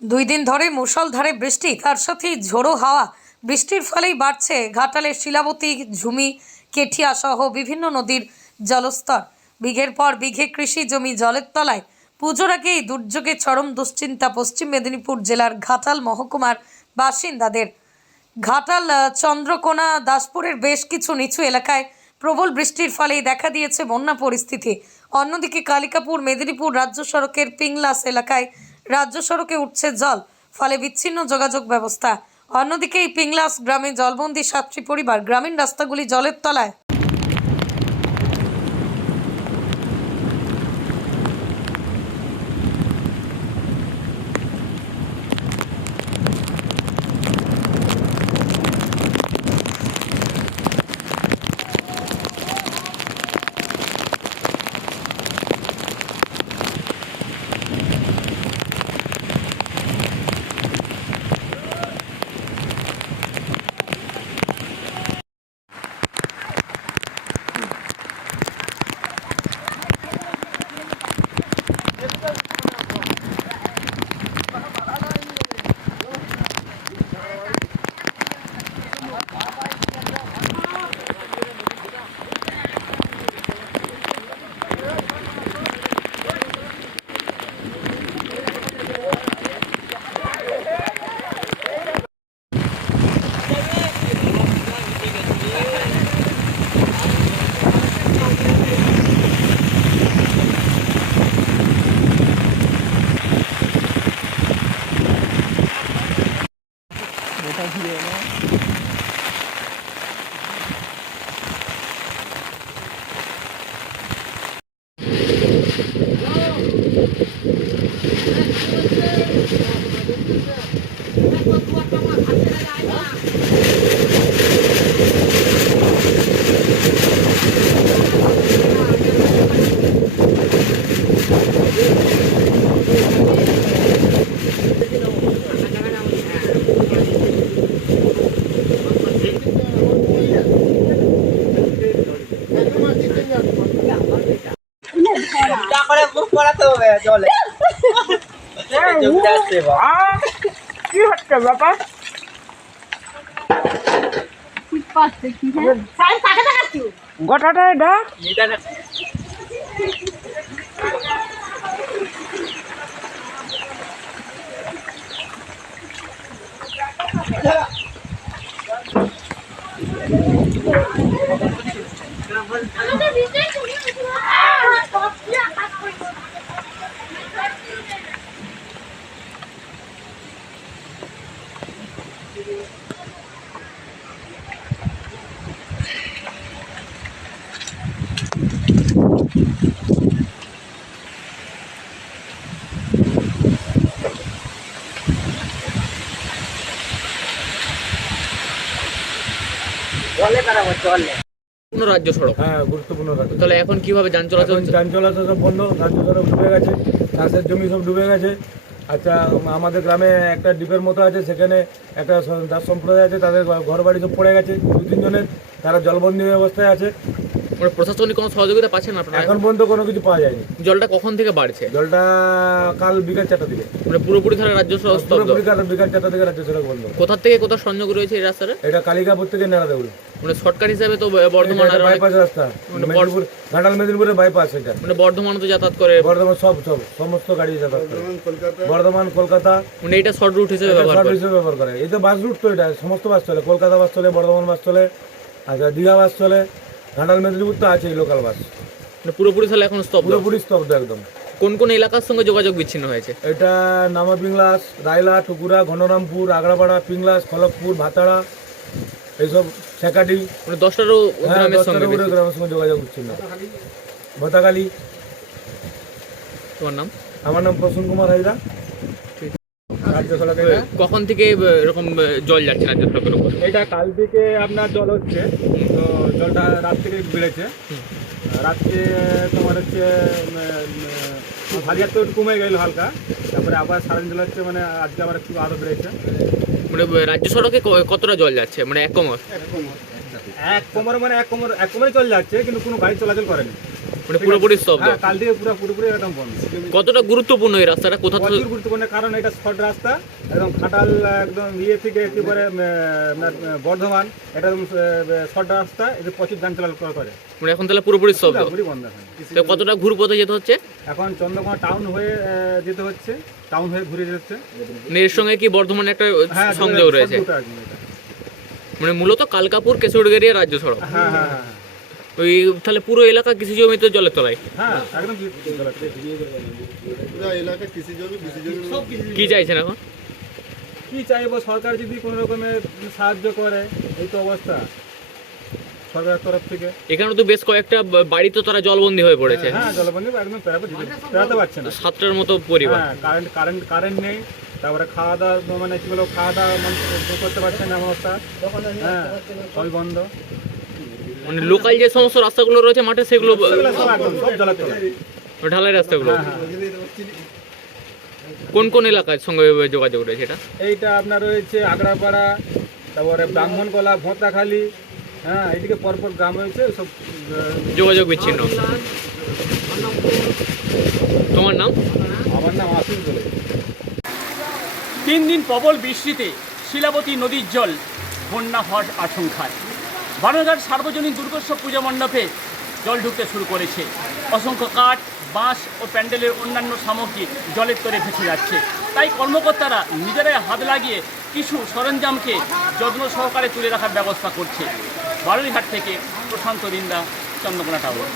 দুই দিন ধরে মুষলধারে বৃষ্টি, তার সাথেই ঝোড়ো হাওয়া। বৃষ্টির ফলেই বাড়ছে ঘাটালের শিলাবতী, ঝুমি, কেঠিয়া সহ বিভিন্ন নদীর জলস্তর। বিঘের পর বিঘে কৃষি জমি জলের তলায়। পুজোর আগেই দুর্যোগে চরম দুশ্চিন্তা পশ্চিম মেদিনীপুর জেলার ঘাটাল মহকুমার বাসিন্দাদের। ঘাটাল চন্দ্রকোনা, দাসপুরের বেশ কিছু নিচু এলাকায় প্রবল বৃষ্টির ফলেই দেখা দিয়েছে বন্যা পরিস্থিতি। অন্যদিকে কালিকাপুর, মেদিনীপুর রাজ্য সড়কের পিংলাস এলাকায় রাজ্য সড়কে উঠছে জল, ফলে বিচ্ছিন্ন যোগাযোগ ব্যবস্থা। অন্যদিকে এই পিংলাস গ্রামে জলবন্দি সাতটি পরিবার গ্রামীণ রাস্তাগুলি জলের তলায় তা করে মুখ করাতে হবে জলে জমতে আসছে বা কি হচ্ছে বাবা গোটাটা এটা নিদানে জলে বেড়াবো জলে রাজ্য সড়ক। হ্যাঁ গুরুত্বপূর্ণ কাজ তাহলে এখন কীভাবে যান চলাচল এখন যান চলাচল সব বন্ধ রাজ্য সড়ক ডুবে গেছে চাষের জমি সব ডুবে গেছে। আচ্ছা আমাদের গ্রামে একটা দ্বীপের মতো আছে সেখানে একটা দাস সম্প্রদায় আছে তাদের ঘর বাড়ি সব পড়ে গেছে। দু তিনজনের তারা জলবন্দী অবস্থায় আছে। মানে প্রশাসনিক কোনো সহযোগিতা পাচ্ছেন আপনারা? এখন পর্যন্ত কোনো কিছু পাওয়া যায়নি। জলটা কখন থেকে বাড়ছে? জলটা কাল বিকাল চারটা থেকে মানে পুরোপুরি ধারে রাজ্য সড়ক স্তব্ধ? পুরোপুরি কাল বিকাল চারটা থেকে রাজ্য সড়ক বন্ধ। কোথা থেকে কোথাও সংযোগ রয়েছে এই রাস্তাটা? এটা কালিকাপুর থেকে নেড়া দেউল মানে শর্টকাট হিসাবে তো বর্ধমান আর বাইপাস রাস্তা। মানে মেদিনীপুর ঘাটাল মেদিনীপুরের বাইপাস এটা। মানে বর্ধমানও তো যাতায়াত করে। বর্ধমান সব সব সমস্ত গাড়ি যাতায়াত করে। বর্ধমান কলকাতা? মানে এটা শর্ট রুট হিসেবে ব্যবহার শর্ট করে। হিসেবে ব্যবহার করে। এই তো বাস রুট তো এটা সমস্ত বাস চলে। কলকাতা বাস চলে বর্ধমান বাস চলে আচ্ছা দীঘা বাস চলে ঘাটাল মেদিনীপুর তো আছে লোকাল বাস মানে পুরোপুরি তাহলে এখন স্তব্ধ? পুরোপুরি স্তব্ধ একদম। কোন কোন এলাকার সঙ্গে যোগাযোগ বিচ্ছিন্ন হয়েছে? এটা নামা পিংলাস রায়লা টুকুরা ঘনরামপুর আগ্রাপাড়া পিংলাস খলকপুর ভাতাড়া এইসব শেকাটি মানে দশটারও হ্যাঁ গ্রামের সঙ্গে গ্রামের সঙ্গে যোগাযোগ বিচ্ছিন্ন। ভতাকালী। তোমার নাম? আমার নাম প্রসন্ন কুমার এটা। কখন থেকে এরকম জল যাচ্ছে রাজ্য সড়কের উপর? এটা কাল থেকে আপনার জল হচ্ছে। তো জলটা রাত থেকে বেড়েছে। রাত্রে তোমার হচ্ছে হাজার তো একটু কমে গেল হালকা। তারপরে আবার সারাদিন জল হচ্ছে মানে আজকে আবার একটু আরও বেড়েছে। মানে রাজ্য সড়কে ক- কতটা জল যাচ্ছে? মানে এক কমর? এক কোমর। মানে এক কোমর এক কোমরে জল যাচ্ছে কিন্তু কোনো গাড়ি চলাচল করেনি। মানে পুরোপুরি স্তব্ধ। হ্যাঁ কাল থেকে পুরো পুরোপুরি একদম বন্ধ। কতটা গুরুত্বপূর্ণ এই রাস্তাটা? কোথা থেকে গুরুত্বপূর্ণ কারণ এটা শর্ট রাস্তা একদম খাটাল একদম ইয়ে থেকে একেবারে আহ, বর্ধমান এটা একদম শর্ট রাস্তা এটা প্রচুর যান চলাচল করে মানে এখন তাহলে পুরোপুরি স্তব্ধ। পুরোপুরি বন্ধ এখন। কতটা ঘুরপথে যেতে হচ্ছে? এখন চন্দ্রকোনা টাউন হয়ে যেতে হচ্ছে টাউন হয়ে ঘুরে যেতে হচ্ছে। মানে এর সঙ্গে কি বর্ধমানে একটা হ্যাঁ সংযোগ রয়েছে। মানে মূলত কালকাপুর কেশরগেরিয়া রাজ্য সড়ক। হ্যাঁ হ্যাঁ হ্যাঁ। ওই তাহলে পুরো এলাকা কৃষি জমিতে জলের তলায়? হ্যাঁ একদম। কি চাইছেন এখন? কি চাইব? সরকার যদি কোনো রকমের সাহায্য করে এই তো অবস্থা। সরকারের তরফ থেকে। এখানে তো বেশ কয়েকটা বাড়ি তো তারা জলবন্দী হয়ে পড়েছে। হ্যাঁ জলবন্ধী একদম পেরাতে পারছে না। সাতটার মতো পরিবার। হ্যাঁ কারেন্ট কারেন্ট কারেন্ট নেই। তারপরে খাওয়া দাওয়া মানে কি বলব খাওয়া দাওয়া মানে করতে পারছে না অবস্থা। হ্যাঁ সবই বন্ধ। মানে লোকাল যে সমস্ত রাস্তাগুলো রয়েছে মাঠে সেগুলো ঢালাই রাস্তাগুলো? হ্যাঁ হ্যাঁ। কোন কোন এলাকার সঙ্গে যোগাযোগ রয়েছে এটা? এইটা আপনার রয়েছে আগ্রাপাড়া তারপরে ব্রাহ্মণকলা ভোঁতাখালি হ্যাঁ এইদিকে পরপর গ্রাম রয়েছে সব যোগাযোগ বিচ্ছিন্ন। তোমার নাম? আমার নাম আসিফ বলে। তিন দিন প্রবল বৃষ্টিতে শিলাবতী নদীর জল বন্যা হওয়ার আশঙ্কায়। বানারঘাট সার্বজনীন দুর্গোৎসব পূজা মণ্ডপে জল ঢুকতে শুরু করেছে। অসংখ্য কাঠ, বাঁশ ও প্যান্ডেলের অন্যান্য সামগ্রী জলের তরে ভেসে যাচ্ছে। তাই কর্মকর্তারা নিজেরাই হাত লাগিয়ে কিছু সরঞ্জামকে যত্ন সহকারে তুলে রাখার ব্যবস্থা করছে। বারুইহাট থেকে প্রশান্ত দিন্দা চন্দ্রকোনা টাউন